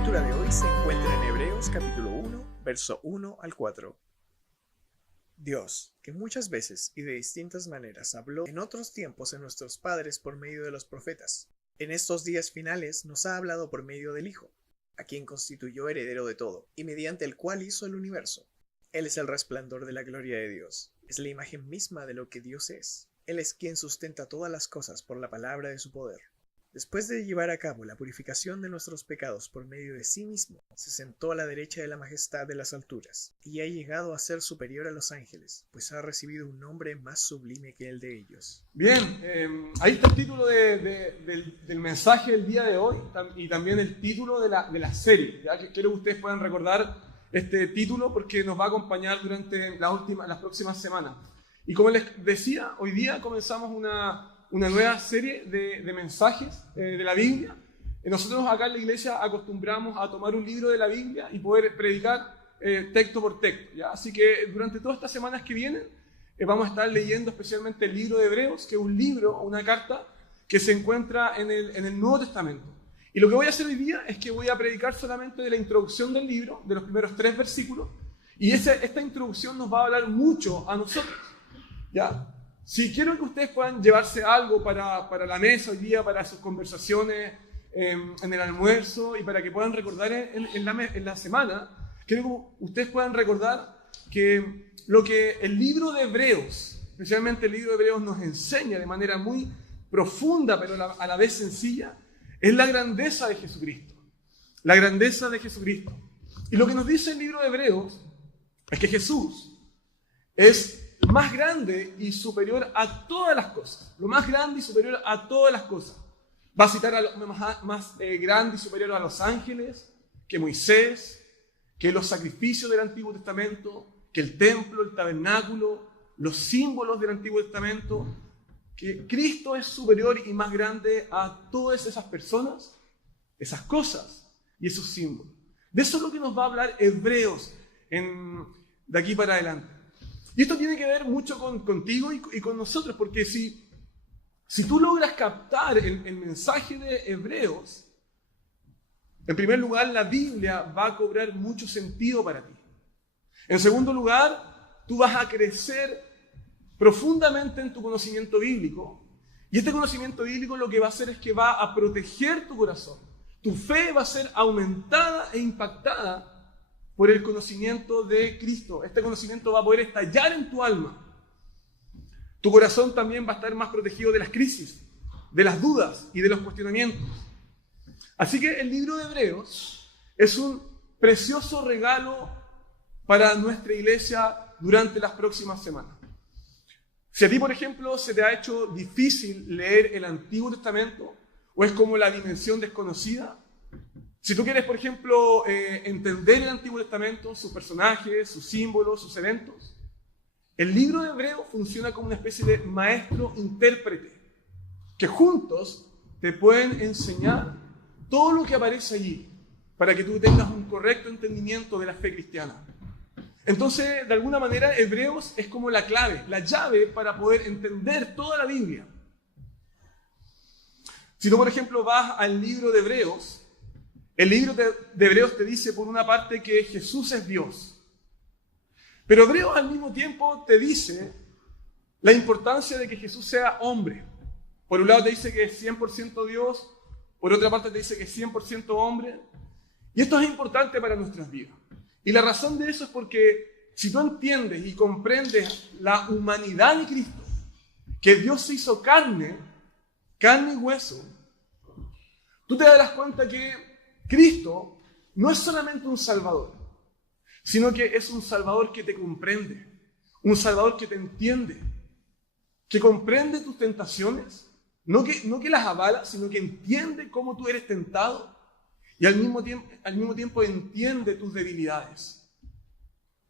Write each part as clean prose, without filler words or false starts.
lectura de hoy se encuentra en Hebreos capítulo 1, verso 1 al 4. Dios, que muchas veces y de distintas maneras habló en otros tiempos en nuestros padres por medio de los profetas, en estos días finales nos ha hablado por medio del Hijo, a quien constituyó heredero de todo, y mediante el cual hizo el universo. Él es el resplandor de la gloria de Dios, es la imagen misma de lo que Dios es. Él es quien sustenta todas las cosas por la palabra de su poder. Después de llevar a cabo la purificación de nuestros pecados por medio de sí mismo, se sentó a la derecha de la majestad de las alturas, y ha llegado a ser superior a los ángeles, pues ha recibido un nombre más sublime que el de ellos. Bien, ahí está el título del mensaje del día de hoy y también el título de la serie. ¿Ya? Quiero que ustedes puedan recordar este título porque nos va a acompañar durante las próximas semanas. Y como les decía, hoy día comenzamos una nueva serie de mensajes de la Biblia. Nosotros acá en la iglesia acostumbramos a tomar un libro de la Biblia y poder predicar texto por texto, ¿ya? Así que durante todas estas semanas que vienen vamos a estar leyendo especialmente el libro de Hebreos, que es un libro, una carta que se encuentra en el Nuevo Testamento. Y lo que voy a hacer hoy día es que voy a predicar solamente de la introducción del libro, de los primeros 3 versículos, y esta introducción nos va a hablar mucho a nosotros, ¿ya? Si quiero que ustedes puedan llevarse algo para la mesa hoy día, para sus conversaciones en el almuerzo y para que puedan recordar en la semana, quiero que ustedes puedan recordar que lo que el libro de Hebreos, especialmente el libro de Hebreos, nos enseña de manera muy profunda, pero a la vez sencilla, es la grandeza de Jesucristo. La grandeza de Jesucristo. Y lo que nos dice el libro de Hebreos es que Jesús es más grande y superior a todas las cosas. Lo más grande y superior a todas las cosas. Va a citar a lo más grande y superior a los ángeles, que Moisés, que los sacrificios del Antiguo Testamento, que el templo, el tabernáculo, los símbolos del Antiguo Testamento, que Cristo es superior y más grande a todas esas personas, esas cosas y esos símbolos. De eso es lo que nos va a hablar Hebreos de aquí para adelante. Y esto tiene que ver mucho contigo y con nosotros, porque si tú logras captar el mensaje de Hebreos, en primer lugar, la Biblia va a cobrar mucho sentido para ti. En segundo lugar, tú vas a crecer profundamente en tu conocimiento bíblico, y este conocimiento bíblico lo que va a hacer es que va a proteger tu corazón. Tu fe va a ser aumentada e impactada por el conocimiento de Cristo. Este conocimiento va a poder estallar en tu alma. Tu corazón también va a estar más protegido de las crisis, de las dudas y de los cuestionamientos. Así que el libro de Hebreos es un precioso regalo para nuestra iglesia durante las próximas semanas. Si a ti, por ejemplo, se te ha hecho difícil leer el Antiguo Testamento o es como la dimensión desconocida, si tú quieres, por ejemplo, entender el Antiguo Testamento, sus personajes, sus símbolos, sus eventos, el libro de Hebreos funciona como una especie de maestro-intérprete, que juntos te pueden enseñar todo lo que aparece allí, para que tú tengas un correcto entendimiento de la fe cristiana. Entonces, de alguna manera, Hebreos es como la clave, la llave para poder entender toda la Biblia. Si tú, por ejemplo, vas al libro de Hebreos, el libro de Hebreos te dice, por una parte, que Jesús es Dios. Pero Hebreos al mismo tiempo te dice la importancia de que Jesús sea hombre. Por un lado te dice que es 100% Dios, por otra parte te dice que es 100% hombre. Y esto es importante para nuestras vidas. Y la razón de eso es porque si tú entiendes y comprendes la humanidad de Cristo, que Dios se hizo carne y hueso, tú te darás cuenta que Cristo no es solamente un Salvador, sino que es un Salvador que te comprende, un Salvador que te entiende, que comprende tus tentaciones, no que las avala, sino que entiende cómo tú eres tentado y al mismo tiempo entiende tus debilidades.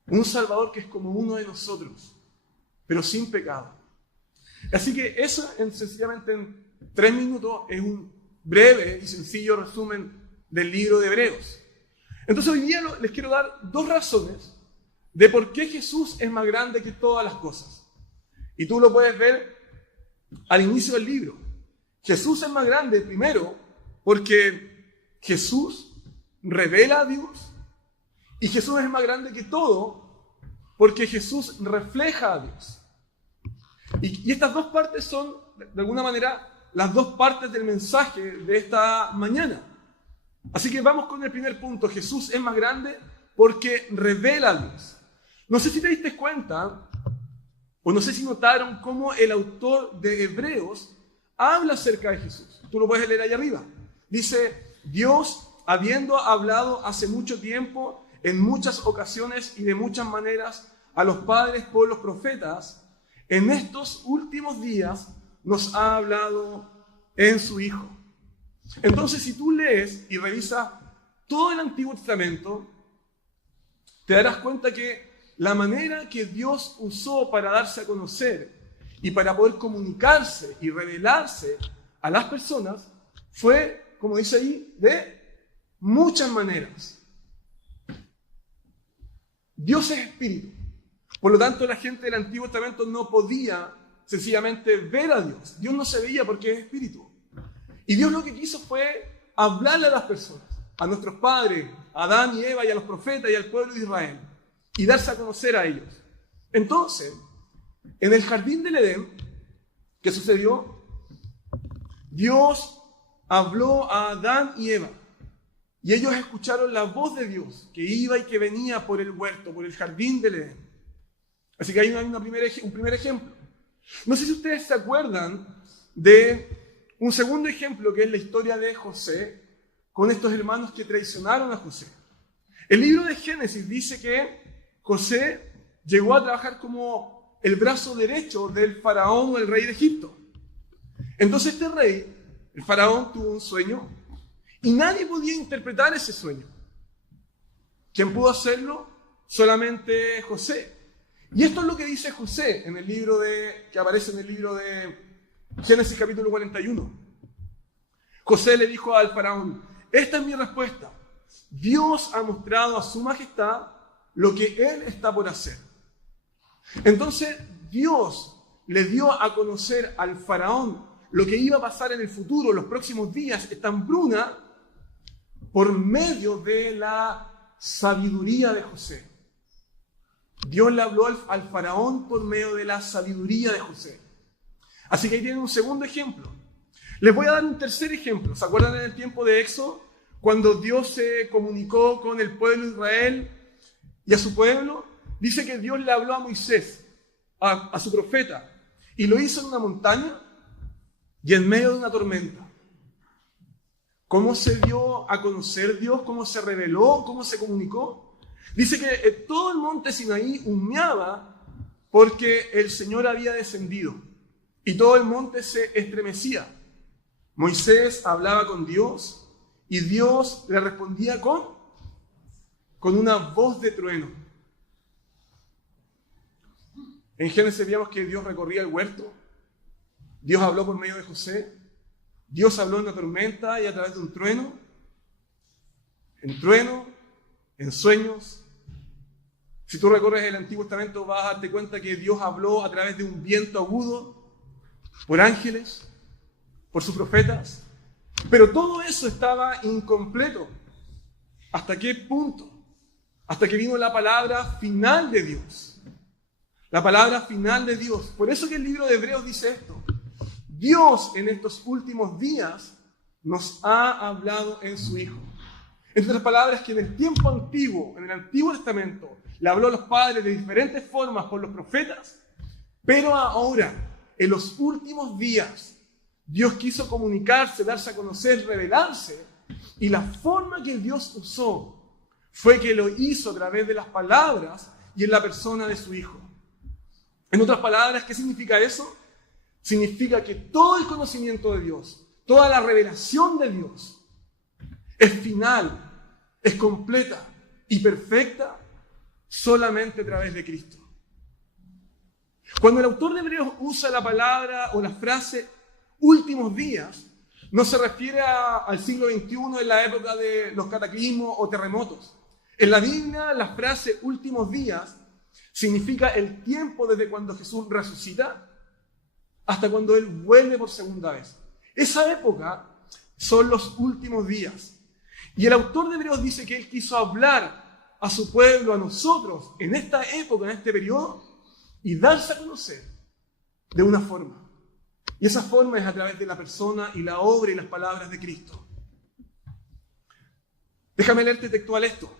Un Salvador que es como uno de nosotros, pero sin pecado. Así que eso, sencillamente en 3 minutos, es un breve y sencillo resumen del libro de Hebreos. Entonces hoy día les quiero dar 2 razones de por qué Jesús es más grande que todas las cosas. Y tú lo puedes ver al inicio del libro. Jesús es más grande primero porque Jesús revela a Dios y Jesús es más grande que todo porque Jesús refleja a Dios. Y estas dos partes son, de alguna manera, las dos partes del mensaje de esta mañana. Así que vamos con el primer punto. Jesús es más grande porque revela a Dios. No sé si te diste cuenta, o no sé si notaron cómo el autor de Hebreos habla acerca de Jesús. Tú lo puedes leer ahí arriba. Dice, Dios, habiendo hablado hace mucho tiempo, en muchas ocasiones y de muchas maneras, a los padres por los profetas, en estos últimos días nos ha hablado en su Hijo. Entonces, si tú lees y revisas todo el Antiguo Testamento, te darás cuenta que la manera que Dios usó para darse a conocer y para poder comunicarse y revelarse a las personas fue, como dice ahí, de muchas maneras. Dios es espíritu. Por lo tanto, la gente del Antiguo Testamento no podía sencillamente ver a Dios. Dios no se veía porque es espíritu. Y Dios lo que quiso fue hablarle a las personas, a nuestros padres, a Adán y Eva y a los profetas y al pueblo de Israel, y darse a conocer a ellos. Entonces, en el jardín del Edén, ¿qué sucedió? Dios habló a Adán y Eva, y ellos escucharon la voz de Dios, que iba y que venía por el huerto, por el jardín del Edén. Así que hay un primer ejemplo. No sé si ustedes se acuerdan de un segundo ejemplo, que es la historia de José, con estos hermanos que traicionaron a José. El libro de Génesis dice que José llegó a trabajar como el brazo derecho del faraón o el rey de Egipto. Entonces este rey, el faraón, tuvo un sueño y nadie podía interpretar ese sueño. ¿Quién pudo hacerlo? Solamente José. Y esto es lo que dice José en el libro que aparece en el libro de Génesis capítulo 41. José le dijo al faraón, esta es mi respuesta. Dios ha mostrado a su majestad lo que él está por hacer. Entonces Dios le dio a conocer al faraón lo que iba a pasar en el futuro, los próximos días, esta hambruna, por medio de la sabiduría de José. Dios le habló al faraón por medio de la sabiduría de José. Así que ahí tienen un segundo ejemplo. Les voy a dar un tercer ejemplo. ¿Se acuerdan en el tiempo de Éxodo? Cuando Dios se comunicó con el pueblo de Israel y a su pueblo, dice que Dios le habló a Moisés, a su profeta, y lo hizo en una montaña y en medio de una tormenta. ¿Cómo se dio a conocer Dios? ¿Cómo se reveló? ¿Cómo se comunicó? Dice que todo el monte Sinaí humeaba porque el Señor había descendido y todo el monte se estremecía. Moisés hablaba con Dios y Dios le respondía con una voz de trueno. En Génesis vimos que Dios recorría el huerto, Dios habló por medio de José, Dios habló en una tormenta y a través de un trueno, en sueños. Si tú recorres el Antiguo Testamento vas a darte cuenta que Dios habló a través de un viento agudo, por ángeles, por sus profetas. Pero todo eso estaba incompleto. ¿Hasta qué punto? Hasta que vino la palabra final de Dios. La palabra final de Dios. Por eso que el libro de Hebreos dice esto. Dios en estos últimos días nos ha hablado en su Hijo. Entre otras palabras, que en el tiempo antiguo, en el Antiguo Testamento, le habló a los padres de diferentes formas por los profetas, pero ahora, en los últimos días, Dios quiso comunicarse, darse a conocer, revelarse, y la forma que Dios usó fue que lo hizo a través de las palabras y en la persona de su Hijo. En otras palabras, ¿qué significa eso? Significa que todo el conocimiento de Dios, toda la revelación de Dios, es final, es completa y perfecta solamente a través de Cristo. Cuando el autor de Hebreos usa la palabra o la frase últimos días, no se refiere al siglo XXI en la época de los cataclismos o terremotos. En la Biblia, la frase últimos días significa el tiempo desde cuando Jesús resucita hasta cuando Él vuelve por segunda vez. Esa época son los últimos días. Y el autor de Hebreos dice que él quiso hablar a su pueblo, a nosotros, en esta época, en este periodo, y darse a conocer de una forma. Y esa forma es a través de la persona y la obra y las palabras de Cristo. Déjame leerte textual esto.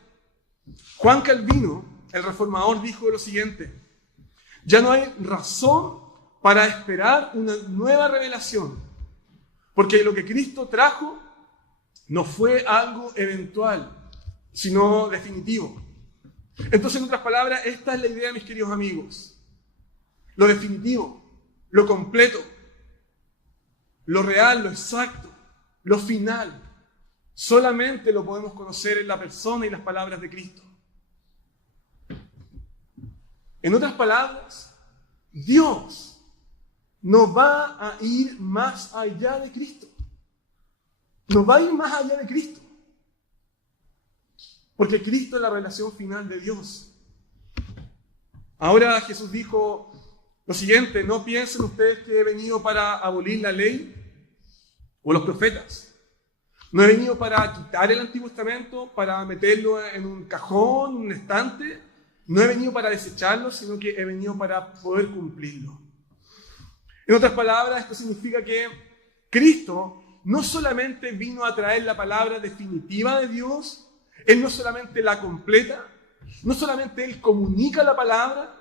Juan Calvino, el reformador, dijo lo siguiente: ya no hay razón para esperar una nueva revelación, porque lo que Cristo trajo no fue algo eventual, sino definitivo. Entonces, en otras palabras, esta es la idea, mis queridos amigos. Lo definitivo, lo completo, lo real, lo exacto, lo final, solamente lo podemos conocer en la persona y las palabras de Cristo. En otras palabras, Dios no va a ir más allá de Cristo. No va a ir más allá de Cristo. Porque Cristo es la revelación final de Dios. Ahora Jesús dijo lo siguiente: no piensen ustedes que he venido para abolir la ley o los profetas. No he venido para quitar el Antiguo Testamento, para meterlo en un cajón, un estante. No he venido para desecharlo, sino que he venido para poder cumplirlo. En otras palabras, esto significa que Cristo no solamente vino a traer la palabra definitiva de Dios, Él no solamente la completa, no solamente Él comunica la palabra,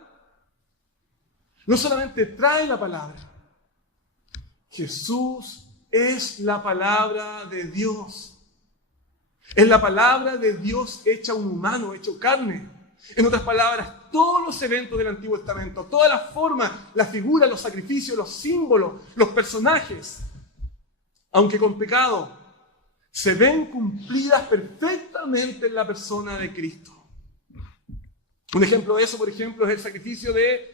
no solamente trae la palabra. Jesús es la palabra de Dios. Es la palabra de Dios hecha un humano, hecho carne. En otras palabras, todos los eventos del Antiguo Testamento, todas las formas, las figuras, los sacrificios, los símbolos, los personajes, aunque con pecado, se ven cumplidas perfectamente en la persona de Cristo. Un ejemplo de eso, por ejemplo, es el sacrificio de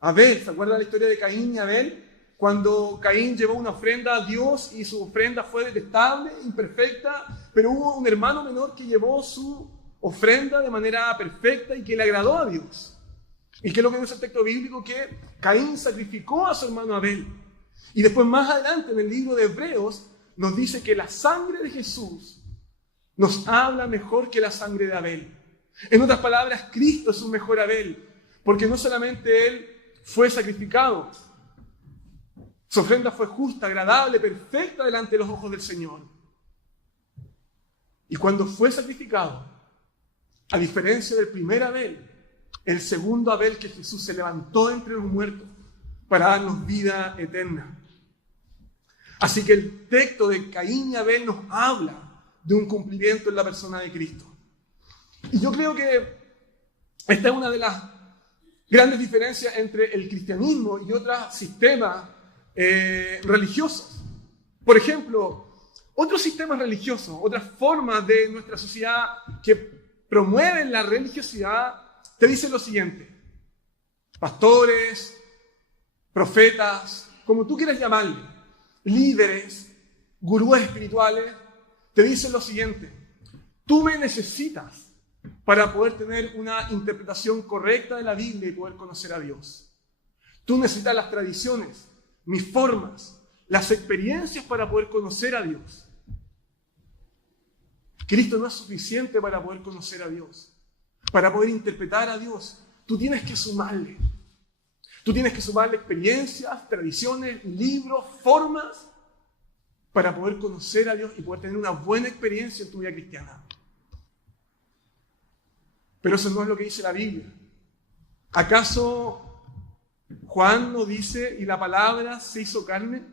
Abel. ¿Se acuerdan la historia de Caín y Abel? Cuando Caín llevó una ofrenda a Dios y su ofrenda fue detestable, imperfecta, pero hubo un hermano menor que llevó su ofrenda de manera perfecta y que le agradó a Dios. ¿Y qué es lo que dice el texto bíblico? Que Caín sacrificó a su hermano Abel. Y después, más adelante, en el libro de Hebreos, nos dice que la sangre de Jesús nos habla mejor que la sangre de Abel. En otras palabras, Cristo es un mejor Abel, porque no solamente Él fue sacrificado, su ofrenda fue justa, agradable, perfecta delante de los ojos del Señor. Y cuando fue sacrificado, a diferencia del primer Abel, el segundo Abel, que Jesús se levantó entre los muertos para darnos vida eterna. Así que el texto de Caín y Abel nos habla de un cumplimiento en la persona de Cristo. Y yo creo que esta es una de las grandes diferencias entre el cristianismo y otros sistemas religiosos. Por ejemplo, otros sistemas religiosos, otras formas de nuestra sociedad que promueven la religiosidad, te dicen lo siguiente: pastores, profetas, como tú quieras llamarle, líderes, gurúes espirituales, te dicen lo siguiente: tú me necesitas para poder tener una interpretación correcta de la Biblia y poder conocer a Dios. Tú necesitas las tradiciones, mis formas, las experiencias para poder conocer a Dios. Cristo no es suficiente para poder conocer a Dios, para poder interpretar a Dios. Tú tienes que sumarle. Tú tienes que sumarle experiencias, tradiciones, libros, formas, para poder conocer a Dios y poder tener una buena experiencia en tu vida cristiana. Pero eso no es lo que dice la Biblia. ¿Acaso Juan no dice: y la palabra se hizo carne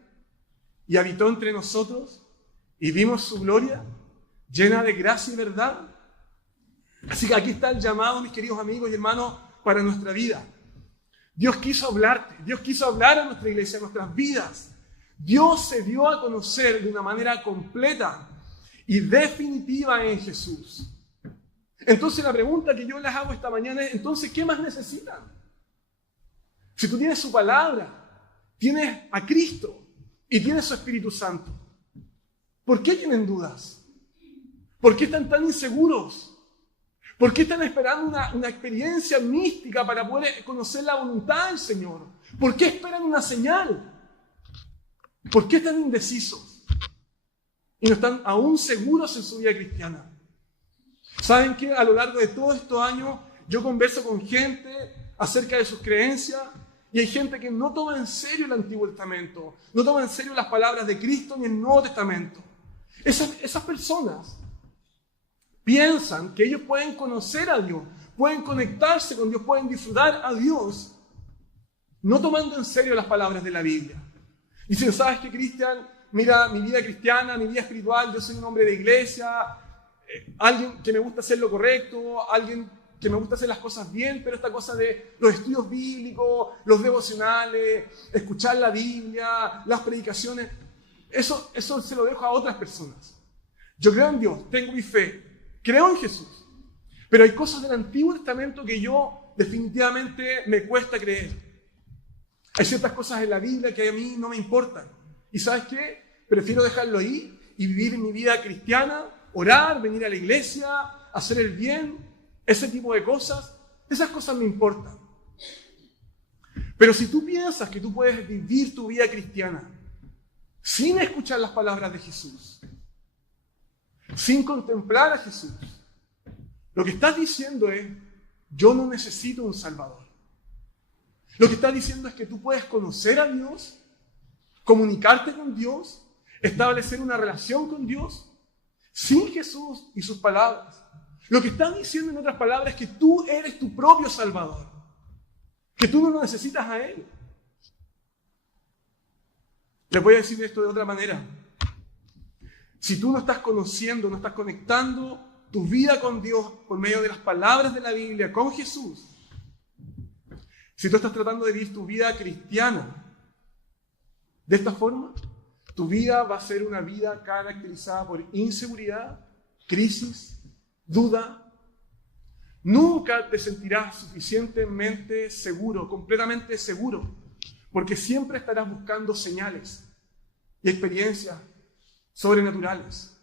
y habitó entre nosotros y vimos su gloria, llena de gracia y verdad? Así que aquí está el llamado, mis queridos amigos y hermanos, para nuestra vida. Dios quiso hablarte, Dios quiso hablar a nuestra iglesia, a nuestras vidas. Dios se dio a conocer de una manera completa y definitiva en Jesús. Entonces la pregunta que yo les hago esta mañana es: entonces, ¿qué más necesitan? Si tú tienes su palabra, tienes a Cristo y tienes su Espíritu Santo, ¿por qué tienen dudas? ¿Por qué están tan inseguros? ¿Por qué están esperando una experiencia mística para poder conocer la voluntad del Señor? ¿Por qué esperan una señal? ¿Por qué están indecisos? y no están aún seguros en su vida cristiana. ¿Saben qué? A lo largo de todos estos años yo converso con gente acerca de sus creencias y hay gente que no toma en serio el Antiguo Testamento, no toma en serio las palabras de Cristo ni el Nuevo Testamento. Esas personas piensan que ellos pueden conocer a Dios, pueden conectarse con Dios, pueden disfrutar a Dios, no tomando en serio las palabras de la Biblia. Dicen, ¿sabes qué, Cristian? Mira, mi vida cristiana, mi vida espiritual, yo soy un hombre de iglesia, alguien que me gusta hacer lo correcto, alguien que me gusta hacer las cosas bien, pero esta cosa de los estudios bíblicos, los devocionales, escuchar la Biblia, las predicaciones, eso se lo dejo a otras personas. Yo creo en Dios, tengo mi fe, creo en Jesús, pero hay cosas del Antiguo Testamento que yo definitivamente me cuesta creer. Hay ciertas cosas en la Biblia que a mí no me importan. ¿Y sabes qué? Prefiero dejarlo ahí y vivir mi vida cristiana, orar, venir a la iglesia, hacer el bien, ese tipo de cosas. Esas cosas me importan. Pero si tú piensas que tú puedes vivir tu vida cristiana sin escuchar las palabras de Jesús, sin contemplar a Jesús, lo que estás diciendo es, yo no necesito un Salvador. Lo que estás diciendo es que tú puedes conocer a Dios, comunicarte con Dios, establecer una relación con Dios, sin Jesús y sus palabras. Lo que estás diciendo, en otras palabras, es que tú eres tu propio Salvador, que tú no lo necesitas a Él. Les voy a decir esto de otra manera. Si tú no estás conociendo, no estás conectando tu vida con Dios por medio de las palabras de la Biblia, con Jesús, si tú estás tratando de vivir tu vida cristiana de esta forma, tu vida va a ser una vida caracterizada por inseguridad, crisis, duda. Nunca te sentirás suficientemente seguro, completamente seguro, porque siempre estarás buscando señales y experiencias sobrenaturales.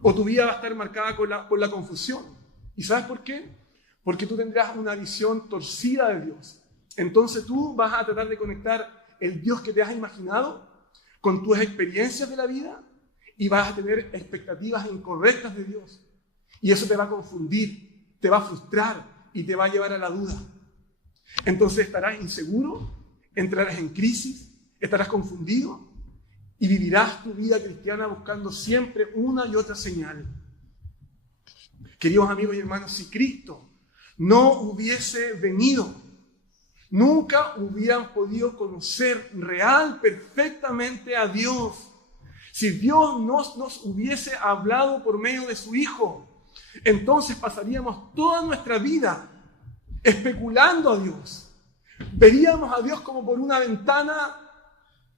O tu vida va a estar marcada por la confusión. ¿Y sabes por qué? Porque tú tendrás una visión torcida de Dios. Entonces tú vas a tratar de conectar el Dios que te has imaginado con tus experiencias de la vida y vas a tener expectativas incorrectas de Dios. Y eso te va a confundir, te va a frustrar y te va a llevar a la duda. Entonces estarás inseguro, entrarás en crisis, estarás confundido y vivirás tu vida cristiana buscando siempre una y otra señal. Queridos amigos y hermanos, si Cristo no hubiese venido, nunca hubieran podido conocer perfectamente a Dios. Si Dios nos hubiese hablado por medio de su Hijo, entonces pasaríamos toda nuestra vida especulando a Dios. Veríamos a Dios como por una ventana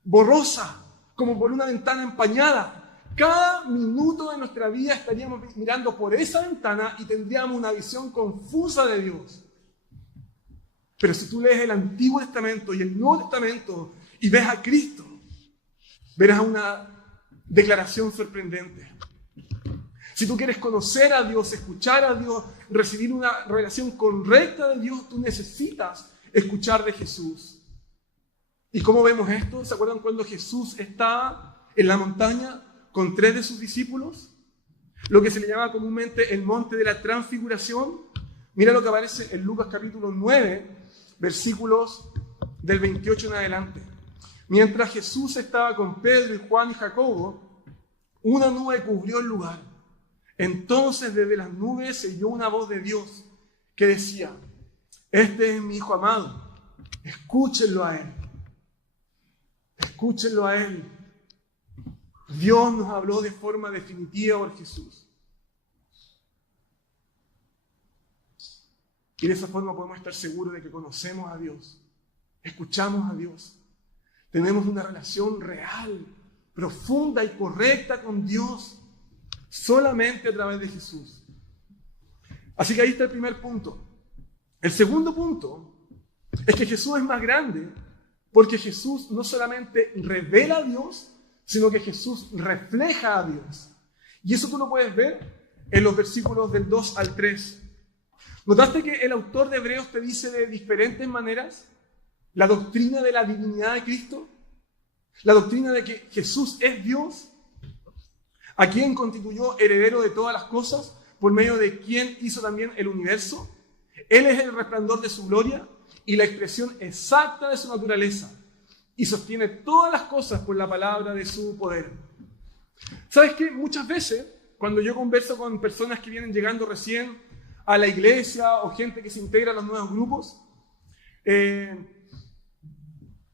borrosa, como por una ventana empañada. Cada minuto de nuestra vida estaríamos mirando por esa ventana y tendríamos una visión confusa de Dios. Pero si tú lees el Antiguo Testamento y el Nuevo Testamento y ves a Cristo, verás una declaración sorprendente. Si tú quieres conocer a Dios, escuchar a Dios, recibir una relación correcta de Dios, tú necesitas escuchar de Jesús. ¿Y cómo vemos esto? ¿Se acuerdan cuando Jesús estaba en la montaña con 3 de sus discípulos? Lo que se le llama comúnmente el monte de la transfiguración. Mira lo que aparece en Lucas capítulo 9, versículos del 28 en adelante. Mientras Jesús estaba con Pedro y Juan y Jacobo, una nube cubrió el lugar. Entonces desde las nubes se oyó una voz de Dios que decía: este es mi Hijo amado, escúchenlo a Él. Escúchenlo a Él. Dios nos habló de forma definitiva por Jesús. Y de esa forma podemos estar seguros de que conocemos a Dios, escuchamos a Dios, tenemos una relación real, profunda y correcta con Dios, solamente a través de Jesús. Así que ahí está el primer punto. El segundo punto es que Jesús es más grande porque Jesús no solamente revela a Dios, sino que Jesús refleja a Dios. Y eso tú lo puedes ver en los versículos del 2 al 3. ¿Notaste que el autor de Hebreos te dice de diferentes maneras la doctrina de la divinidad de Cristo? La doctrina de que Jesús es Dios. a quien constituyó heredero de todas las cosas, por medio de quien hizo también el universo. Él es el resplandor de su gloria y la expresión exacta de su naturaleza, y sostiene todas las cosas por la palabra de su poder. ¿Sabes qué? Muchas veces, cuando yo converso con personas que vienen llegando recién a la iglesia o gente que se integra a los nuevos grupos,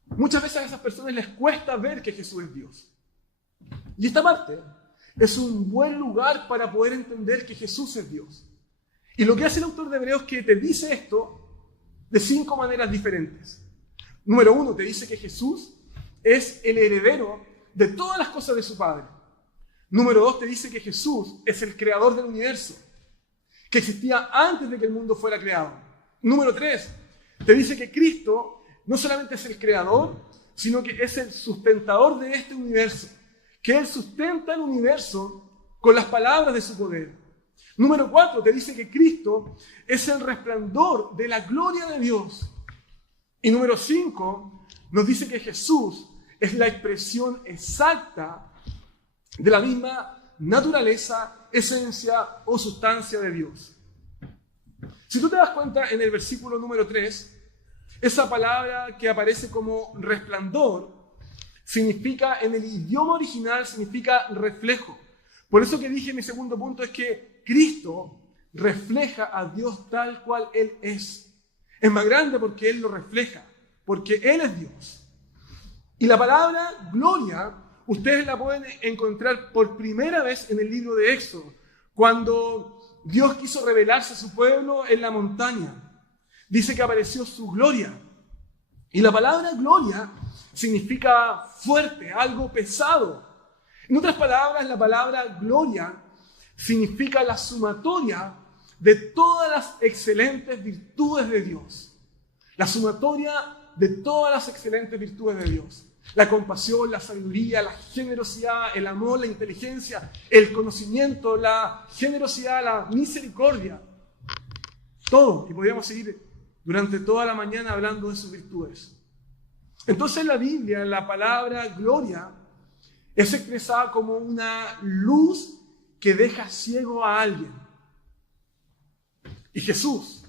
muchas veces a esas personas les cuesta ver que Jesús es Dios. Y esta parte es un buen lugar para poder entender que Jesús es Dios. Y lo que hace el autor de Hebreos es que te dice esto de 5 maneras diferentes. Número 1, te dice que Jesús es el heredero de todas las cosas de su Padre. Número 2, te dice que Jesús es el creador del universo, que existía antes de que el mundo fuera creado. Número 3, te dice que Cristo no solamente es el creador, sino que es el sustentador de este universo, que Él sustenta el universo con las palabras de su poder. Número 4, te dice que Cristo es el resplandor de la gloria de Dios. Y número 5, nos dice que Jesús es la expresión exacta de la misma naturaleza, esencia o sustancia de Dios. Si tú te das cuenta en el versículo número 3, esa palabra que aparece como resplandor significa, en el idioma original, significa reflejo. Por eso que dije en mi segundo punto es que Cristo refleja a Dios tal cual Él es. Es más grande porque Él lo refleja, porque Él es Dios. Y la palabra gloria, ustedes la pueden encontrar por primera vez en el libro de Éxodo, cuando Dios quiso revelarse a su pueblo en la montaña. Dice que apareció su gloria. Y la palabra gloria significa fuerte, algo pesado. En otras palabras, la palabra gloria significa la sumatoria de todas las excelentes virtudes de Dios. La sumatoria de todas las excelentes virtudes de Dios. La compasión, la sabiduría, la generosidad, el amor, la inteligencia, el conocimiento, la generosidad, la misericordia. Todo. Y podríamos seguir durante toda la mañana hablando de sus virtudes. Entonces en la Biblia, la palabra gloria es expresada como una luz que deja ciego a alguien. Y Jesús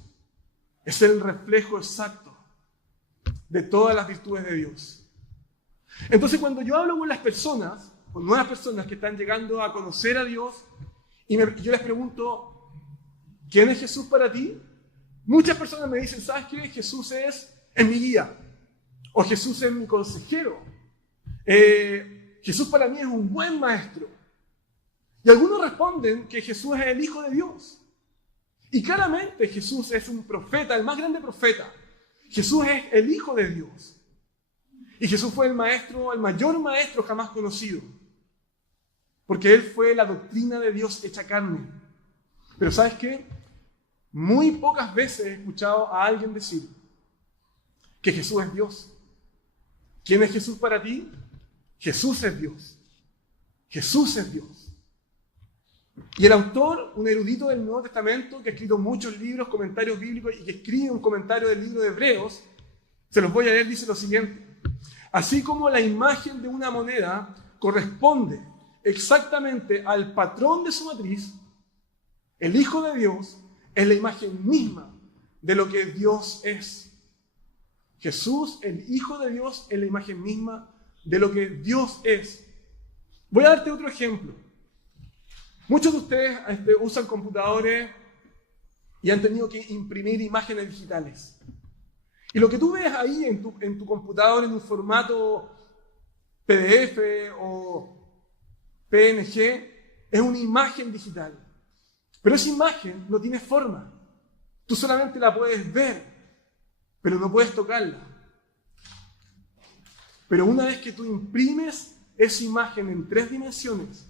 es el reflejo exacto de todas las virtudes de Dios. Entonces cuando yo hablo con las personas, con nuevas personas que están llegando a conocer a Dios, y yo les pregunto, ¿quién es Jesús para ti? Muchas personas me dicen, ¿sabes qué? Jesús es mi guía, o Jesús es mi consejero. Jesús para mí es un buen maestro. Y algunos responden que Jesús es el Hijo de Dios. Y claramente Jesús es un profeta, el más grande profeta. Jesús es el Hijo de Dios. Y Jesús fue el maestro, el mayor maestro jamás conocido. Porque Él fue la doctrina de Dios hecha carne. Pero ¿sabes qué? Muy pocas veces he escuchado a alguien decir que Jesús es Dios. ¿Quién es Jesús para ti? Jesús es Dios. Jesús es Dios. Y el autor, un erudito del Nuevo Testamento, que ha escrito muchos libros, comentarios bíblicos, y que escribe un comentario del libro de Hebreos, se los voy a leer, dice lo siguiente: así como la imagen de una moneda corresponde exactamente al patrón de su matriz, el Hijo de Dios es la imagen misma de lo que Dios es. Jesús, el Hijo de Dios, es la imagen misma de lo que Dios es. Voy a darte otro ejemplo. Muchos de ustedes usan computadores y han tenido que imprimir imágenes digitales. Y lo que tú ves ahí en tu computador en un formato PDF o PNG es una imagen digital. Pero esa imagen no tiene forma. Tú solamente la puedes ver, pero no puedes tocarla. Pero una vez que tú imprimes esa imagen en 3 dimensiones,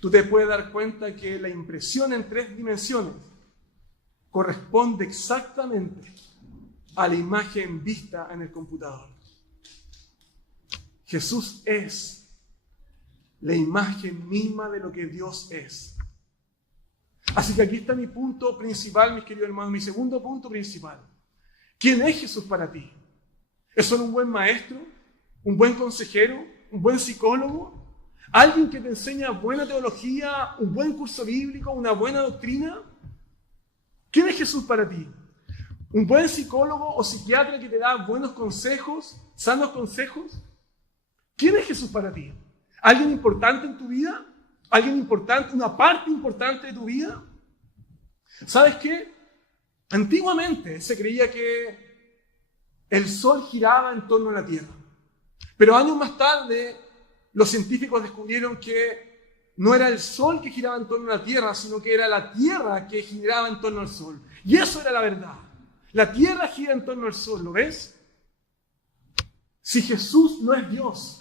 tú te puedes dar cuenta que la impresión en 3 dimensiones corresponde exactamente a la imagen vista en el computador. Jesús es la imagen misma de lo que Dios es. Así que aquí está mi punto principal, mis queridos hermanos, mi segundo punto principal. ¿Quién es Jesús para ti? ¿Es solo un buen maestro? ¿Un buen consejero? ¿Un buen psicólogo? alguien que te enseña buena teología, un buen curso bíblico, una buena doctrina. ¿Quién es Jesús para ti? ¿Un buen psicólogo o psiquiatra que te da buenos consejos, sanos consejos? ¿Quién es Jesús para ti? ¿Alguien importante en tu vida? ¿Alguien importante, una parte importante de tu vida? ¿Sabes qué? Antiguamente se creía que el sol giraba en torno a la Tierra. Pero años más tarde, los científicos descubrieron que no era el sol que giraba en torno a la Tierra, sino que era la Tierra que giraba en torno al sol. Y eso era la verdad. La Tierra gira en torno al sol, ¿lo ves? Si Jesús no es Dios,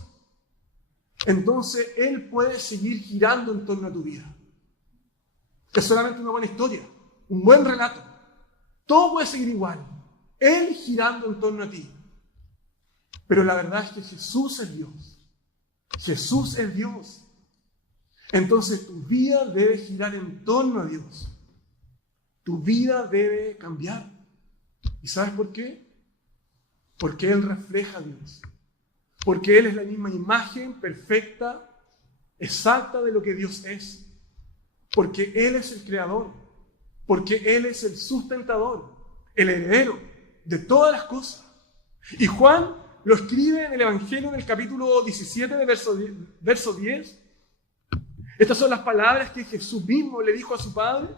entonces Él puede seguir girando en torno a tu vida. Es solamente una buena historia, un buen relato. Todo puede seguir igual. Él girando en torno a ti. Pero la verdad es que Jesús es Dios. Jesús es Dios. Entonces tu vida debe girar en torno a Dios. Tu vida debe cambiar. ¿Y sabes por qué? Porque Él refleja a Dios. Porque Él es la misma imagen perfecta, exacta de lo que Dios es. Porque Él es el creador. Porque Él es el sustentador, el heredero de todas las cosas. Y Juan lo escribe en el Evangelio en el capítulo 17, de verso 10. Estas son las palabras que Jesús mismo le dijo a su Padre.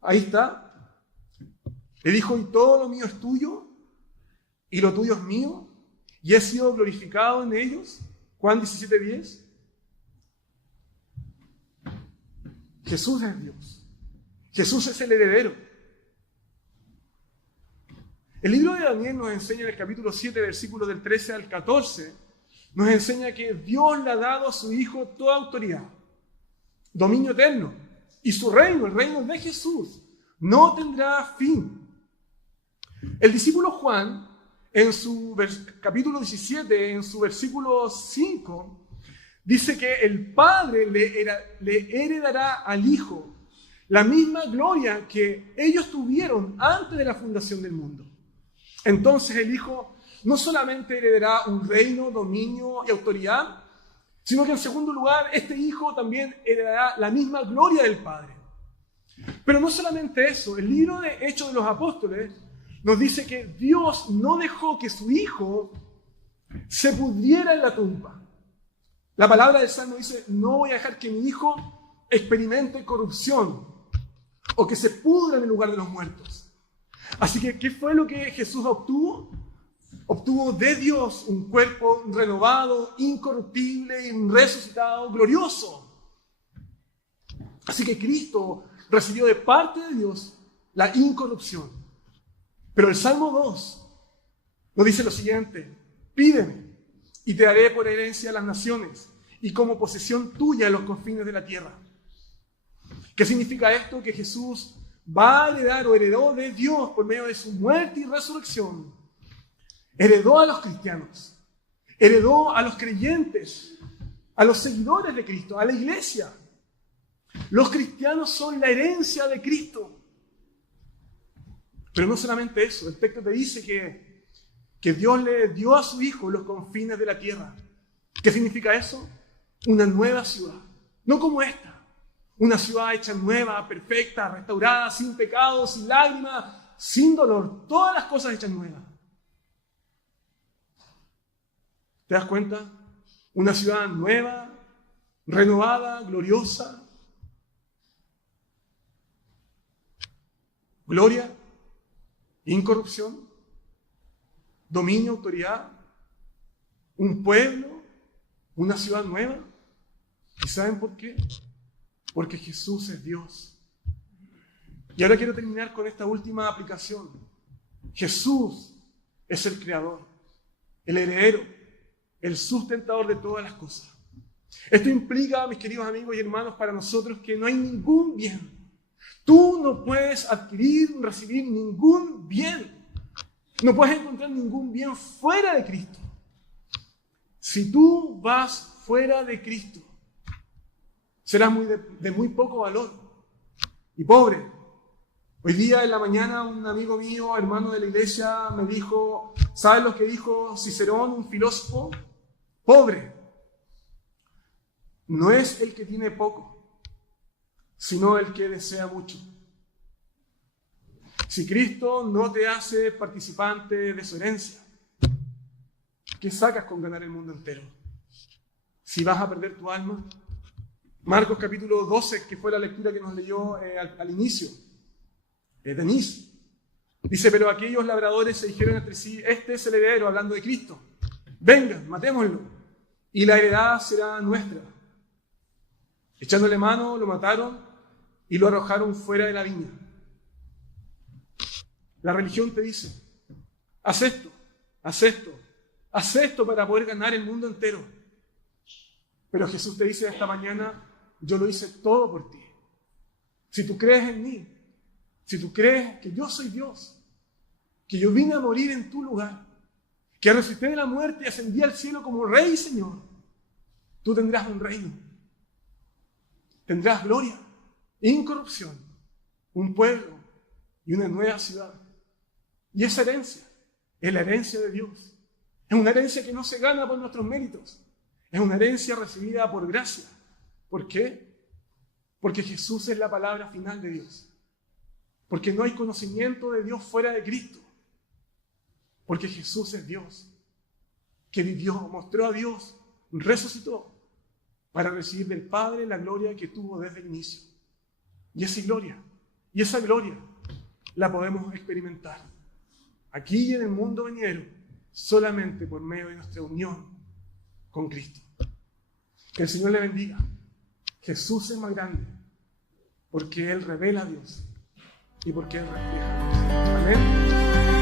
Ahí está. Le dijo: y todo lo mío es tuyo, y lo tuyo es mío, y he sido glorificado en ellos. Juan 17, 10. Jesús es Dios. Jesús es el heredero. El libro de Daniel nos enseña en el capítulo 7, versículos del 13 al 14, nos enseña que Dios le ha dado a su Hijo toda autoridad, dominio eterno, y su reino, el reino de Jesús, no tendrá fin. El discípulo Juan, en su capítulo 17, en su versículo 5, dice que el Padre le heredará al Hijo la misma gloria que ellos tuvieron antes de la fundación del mundo. Entonces el Hijo no solamente heredará un reino, dominio y autoridad, sino que en segundo lugar, este Hijo también heredará la misma gloria del Padre. Pero no solamente eso, el libro de Hechos de los Apóstoles nos dice que Dios no dejó que su Hijo se pudriera en la tumba. La palabra del Salmo dice: no voy a dejar que mi Hijo experimente corrupción o que se pudra en el lugar de los muertos. Así que, ¿qué fue lo que Jesús obtuvo? Obtuvo de Dios un cuerpo renovado, incorruptible y resucitado, glorioso. Así que Cristo recibió de parte de Dios la incorrupción. Pero el Salmo 2 nos dice lo siguiente: pídeme y te daré por herencia a las naciones y como posesión tuya en los confines de la tierra. ¿Qué significa esto? Que Jesús va a heredar o heredó de Dios por medio de su muerte y resurrección. Heredó a los cristianos, heredó a los creyentes, a los seguidores de Cristo, a la iglesia. Los cristianos son la herencia de Cristo. Pero no solamente eso, el texto te dice que Dios le dio a su Hijo los confines de la tierra. ¿Qué significa eso? Una nueva ciudad, no como esta. Una ciudad hecha nueva, perfecta, restaurada, sin pecado, sin lágrimas, sin dolor. Todas las cosas hechas nuevas. ¿Te das cuenta? Una ciudad nueva, renovada, gloriosa. Gloria, incorrupción, dominio, autoridad. Un pueblo, una ciudad nueva. ¿Y saben por qué? Porque Jesús es Dios. Y ahora quiero terminar con esta última aplicación. Jesús es el creador, el heredero, el sustentador de todas las cosas. Esto implica, mis queridos amigos y hermanos, para nosotros que no hay ningún bien. Tú no puedes adquirir, recibir ningún bien. No puedes encontrar ningún bien fuera de Cristo. Si tú vas fuera de Cristo, serás de muy poco valor y pobre. Hoy día en la mañana un amigo mío, hermano de la iglesia, me dijo: ¿sabes lo que dijo Cicerón, un filósofo? Pobre. no es el que tiene poco, sino el que desea mucho. Si Cristo no te hace participante de su herencia, ¿qué sacas con ganar el mundo entero? Si vas a perder tu alma. Marcos capítulo 12, que fue la lectura que nos leyó al inicio. Denise dice, pero aquellos labradores se dijeron entre sí, este es el heredero, hablando de Cristo. Vengan, matémoslo, y la heredad será nuestra. Echándole mano, lo mataron y lo arrojaron fuera de la viña. La religión te dice, haz esto, haz esto, haz esto para poder ganar el mundo entero. Pero Jesús te dice esta mañana, yo lo hice todo por ti. Si tú crees en mí, si tú crees que yo soy Dios, que yo vine a morir en tu lugar, que resucité de la muerte y ascendí al cielo como Rey y Señor, tú tendrás un reino. Tendrás gloria, incorrupción, un pueblo y una nueva ciudad. Y esa herencia es la herencia de Dios. Es una herencia que no se gana por nuestros méritos. Es una herencia recibida por gracia. ¿Por qué? Porque Jesús es la palabra final de Dios. Porque no hay conocimiento de Dios fuera de Cristo. Porque Jesús es Dios, que vivió, mostró a Dios, resucitó para recibir del Padre la gloria que tuvo desde el inicio. Y esa gloria la podemos experimentar aquí y en el mundo venidero solamente por medio de nuestra unión con Cristo. Que el Señor le bendiga. Jesús es más grande porque Él revela a Dios y porque Él refleja a Dios. Amén.